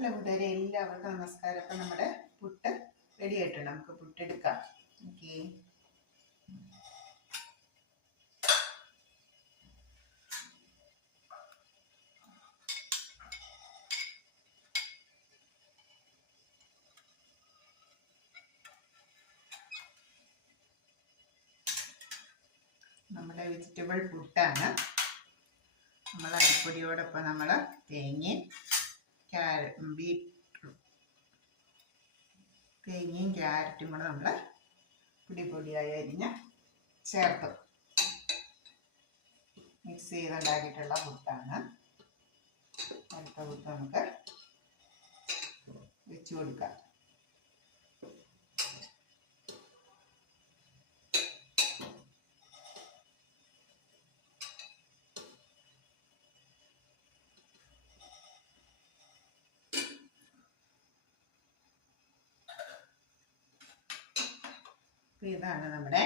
Hello കൂട്ടുകാരെ, എല്ലാവർക്കും നമസ്കാരം. അപ്പം നമ്മുടെ പുട്ട് റെഡി ആയിട്ടുണ്ട്. നമുക്ക് പുട്ടെടുക്കാം. ഓക്കെ, നമ്മുടെ വെജിറ്റബിൾ പുട്ടാണ്. നമ്മൾ അരിപ്പൊടിയോടൊപ്പം നമ്മൾ തേങ്ങയും ക്യാരറ്റും കൂടെ നമ്മൾ പൊടിയായി അരിഞ്ഞ് ചേർത്ത് മിക്സ് ചെയ്തുണ്ടാക്കിയിട്ടുള്ള പുട്ടാണ്. അടുത്ത പുട്ട് നമുക്ക് വെച്ച് കൊടുക്കാം. ഇതാണ് നമ്മുടെ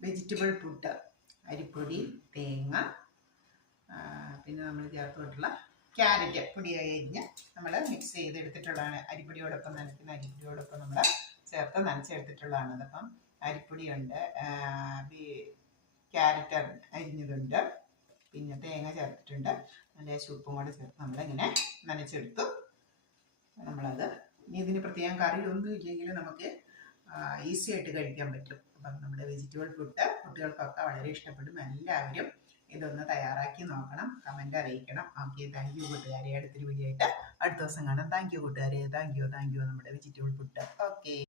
വെജിറ്റബിൾ പുട്ട്. അരിപ്പൊടി, തേങ്ങ, പിന്നെ നമ്മൾ ചേർത്തിട്ടുള്ള ക്യാരറ്റ് പൊടിയായി അരിഞ്ഞ് നമ്മൾ മിക്സ് ചെയ്തെടുത്തിട്ടുള്ളതാണ്. അരിപ്പൊടിയോടൊപ്പം നമ്മൾ ചേർത്ത് നനച്ചെടുത്തിട്ടുള്ളതാണ്. അതപ്പം അരിപ്പൊടിയുണ്ട്, ക്യാരറ്റ് അരിഞ്ഞതുണ്ട്, പിന്നെ തേങ്ങ ചേർത്തിട്ടുണ്ട്, നല്ല ഉപ്പും കൂടെ ചേർത്ത് നമ്മളിങ്ങനെ നനച്ചെടുത്തു. നമ്മളത് ഇതിന് പ്രത്യേകം കറിയൊന്നും ഇല്ലെങ്കിലും നമുക്ക് ഈസി ആയിട്ട് കഴിക്കാൻ പറ്റും. അപ്പം നമ്മുടെ വെജിറ്റബിൾ പുട്ട് കുട്ടികൾക്കൊക്കെ വളരെ ഇഷ്ടപ്പെടും. എല്ലാവരും ഇതൊന്ന് തയ്യാറാക്കി നോക്കണം, കമൻറ്റ് അറിയിക്കണം. ഓക്കെ, താങ്ക് യു കൂട്ടുകാരെ. അടുത്തൊരു വീഡിയോ ആയിട്ട് അടുത്ത ദിവസം കാണാം. താങ്ക് യു കൂട്ടുകാരെ. താങ്ക് യു നമ്മുടെ വെജിറ്റബിൾ പുട്ട്. ഓക്കെ.